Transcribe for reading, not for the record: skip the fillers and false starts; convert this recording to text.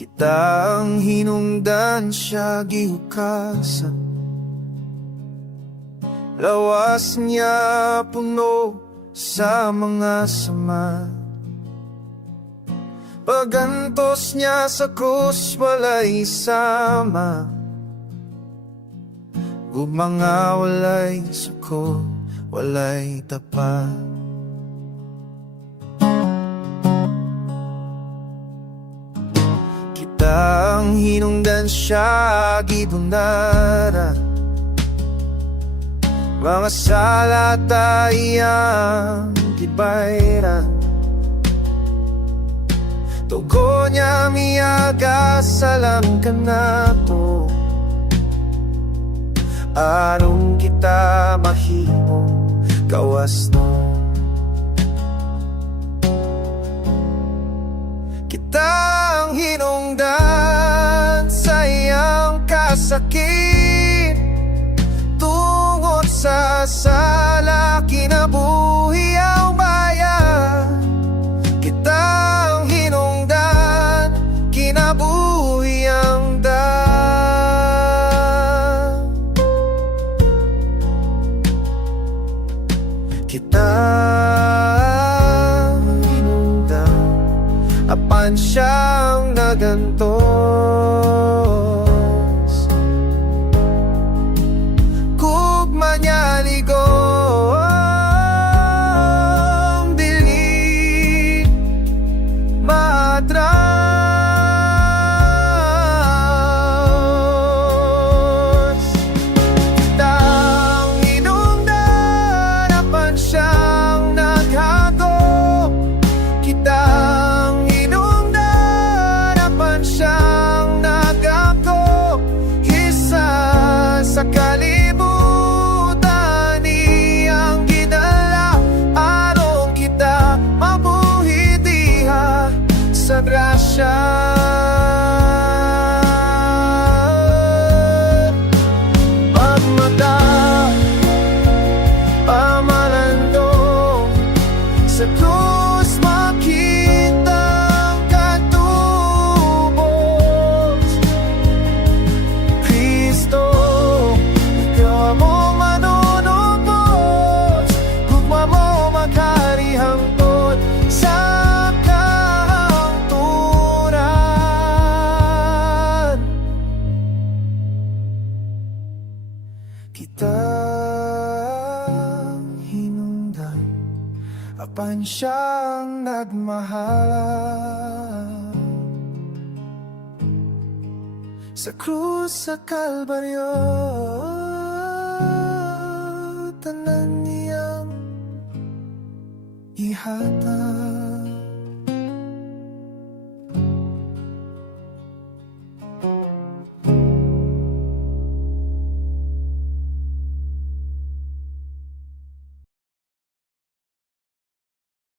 Kitang hinungdan siya gihukasan, lawas niya puno sa mga sama. Pagantos niya sa krus walay sama, ug mga walay suko, walay tapat. Kitang hinungdan siya gibundaran, mga sala tayang gibayran. Tugo niya miyaga salam ka na to, aron kita mahimo gawas no. Kitang hinungdan sa iyang kasakit, tungod sa sala kinabuhi ang bayan. Kitang hinungdan kinabuhi ang dan. Kitang hinungdan apan siyang nagantos, kugma niya ligong dili matras. Kitang hinungdan apan siyang naghagop, kitang hinungdan apan siyang nagako. Isa sa kalibutan iyang ginala, aron kita mabuhi diha sa grasya. Pagmata, pamalandong sa krus makitang katubos. Kristo, ikaw mo manunubos, gugma mo magharihangtod sa kahangturan. Kitang hinungdan apan siyang nagmahalan, sa krus sa Kalbaryo tanan niyang ihatan.